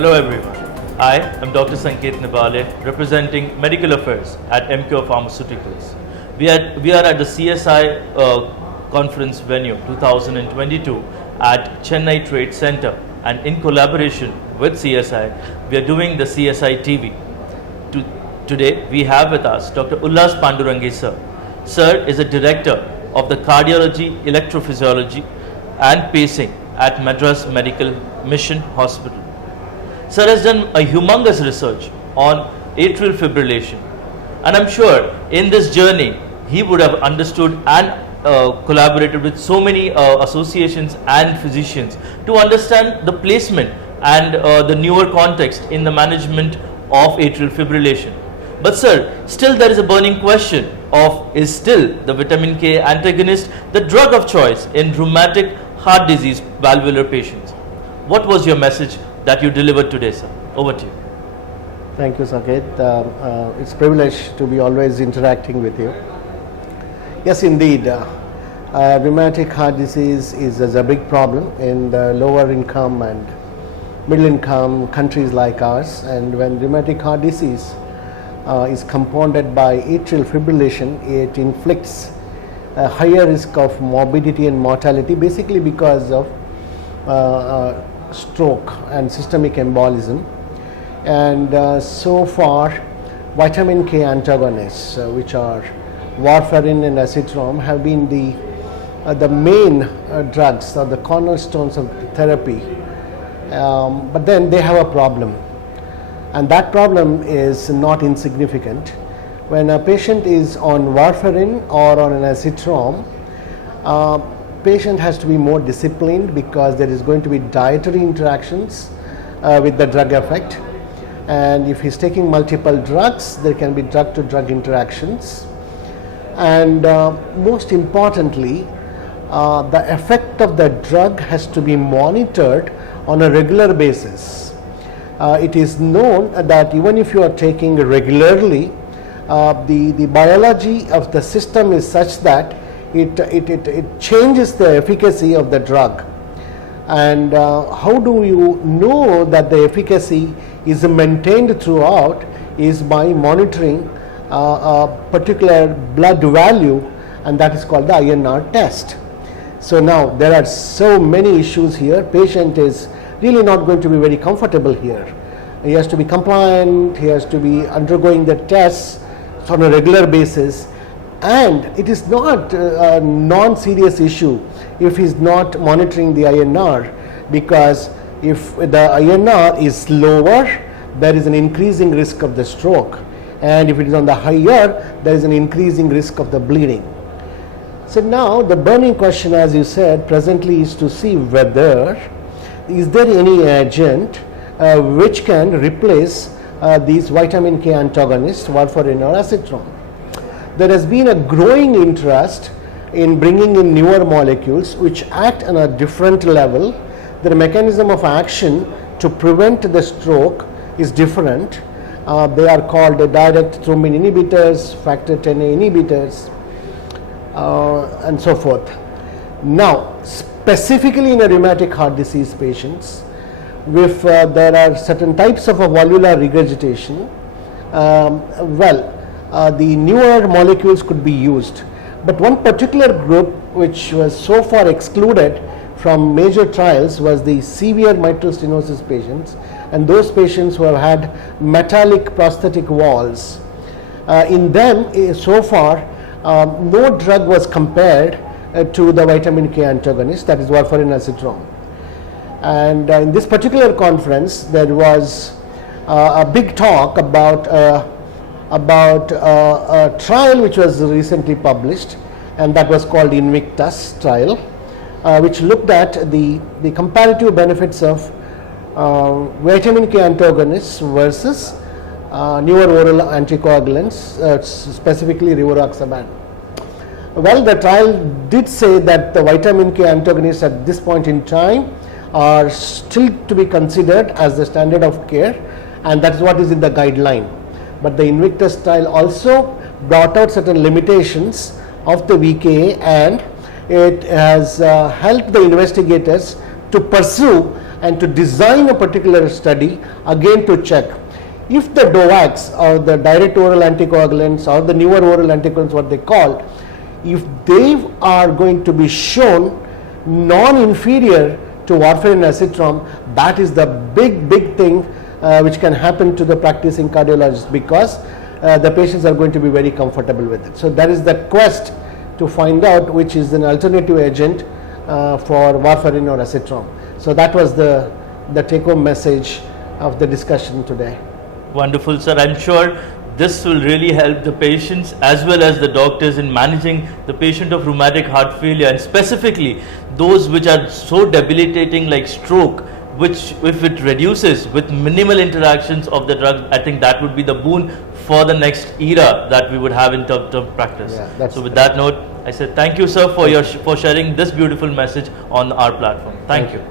Hello everyone. I am Dr. Sanket Nibale, representing Medical Affairs at MQ Pharmaceuticals. We are at the CSI conference venue 2022 at Chennai Trade Center, and in collaboration with CSI, we are doing the CSI TV. Today we have with us Dr. Ulhas Pandurangi sir. Sir is a director of the Cardiology, Electrophysiology and Pacing at Madras Medical Mission Hospital. Sir has done a humongous research on atrial fibrillation, and I'm sure in this journey he would have understood and collaborated with so many associations and physicians to understand the placement and the newer context in the management of atrial fibrillation. But sir, still there is a burning question of, is still the vitamin K antagonist the drug of choice in rheumatic heart disease valvular patients? What was your message that you delivered today, sir? Over to you. Thank you, Saket. It's a privilege to be always interacting with you. Yes, indeed, rheumatic heart disease is a big problem in the lower income and middle income countries like ours. And when rheumatic heart disease is compounded by atrial fibrillation, it inflicts a higher risk of morbidity and mortality, basically because of stroke and systemic embolism. And so far, vitamin K antagonists, which are warfarin and acetylcholine, have been the main drugs or the cornerstones of therapy. But then they have a problem, and that problem is not insignificant. When a patient is on warfarin or on an acetylcholine, patient has to be more disciplined because there is going to be dietary interactions with the drug effect, and if he's taking multiple drugs, there can be drug to drug interactions. And most importantly, the effect of the drug has to be monitored on a regular basis. It is known that even if you are taking regularly, the biology of the system is such that it changes the efficacy of the drug. And how do you know that the efficacy is maintained throughout is by monitoring a particular blood value, and that is called the INR test. So now there are so many issues here. Patient is really not going to be very comfortable here. He has to be compliant, he has to be undergoing the tests on a regular basis, and it is not a non-serious issue if he is not monitoring the INR, because if the INR is lower, there is an increasing risk of the stroke, and if it is on the higher, there is an increasing risk of the bleeding. So now the burning question, as you said, presently is to see whether is there any agent which can replace these vitamin K antagonists, warfarin or acetylcholine. There has been a growing interest in bringing in newer molecules which act on a different level. Their mechanism of action to prevent the stroke is different. They are called direct thrombin inhibitors, factor Xa inhibitors, and so forth. Now, specifically in a rheumatic heart disease patients, if there are certain types of a valvular regurgitation, the newer molecules could be used. But one particular group which was so far excluded from major trials was the severe mitral stenosis patients, and those patients who have had metallic prosthetic valves. In them, so far, no drug was compared to the vitamin K antagonist, that is warfarin acetylcholine. And in this particular conference, there was a big talk about a trial which was recently published, and that was called Invictus trial, which looked at the comparative benefits of vitamin K antagonists versus newer oral anticoagulants, specifically rivaroxaban. Well, the trial did say that the vitamin K antagonists at this point in time are still to be considered as the standard of care, and that's what is in the guideline. But the Invictus trial also brought out certain limitations of the VKA, and it has helped the investigators to pursue and to design a particular study again to check if the DOACs or the direct oral anticoagulants or the newer oral anticoagulants, what they call, if they are going to be shown non-inferior to warfarin azithromycin, that is the big thing which can happen to the practicing cardiologist, because the patients are going to be very comfortable with it. So that is the quest to find out which is an alternative agent for warfarin or azithromycin. So that was the take-home message of the discussion today. Wonderful, sir. I'm sure this will really help the patients as well as the doctors in managing the patient of rheumatic heart failure, and specifically those which are so debilitating like stroke, which if it reduces with minimal interactions of the drug, I think that would be the boon for the next era that we would have in terms of practice. Yeah, so with that note, I said thank you, sir, for sharing this beautiful message on our platform. Thank you.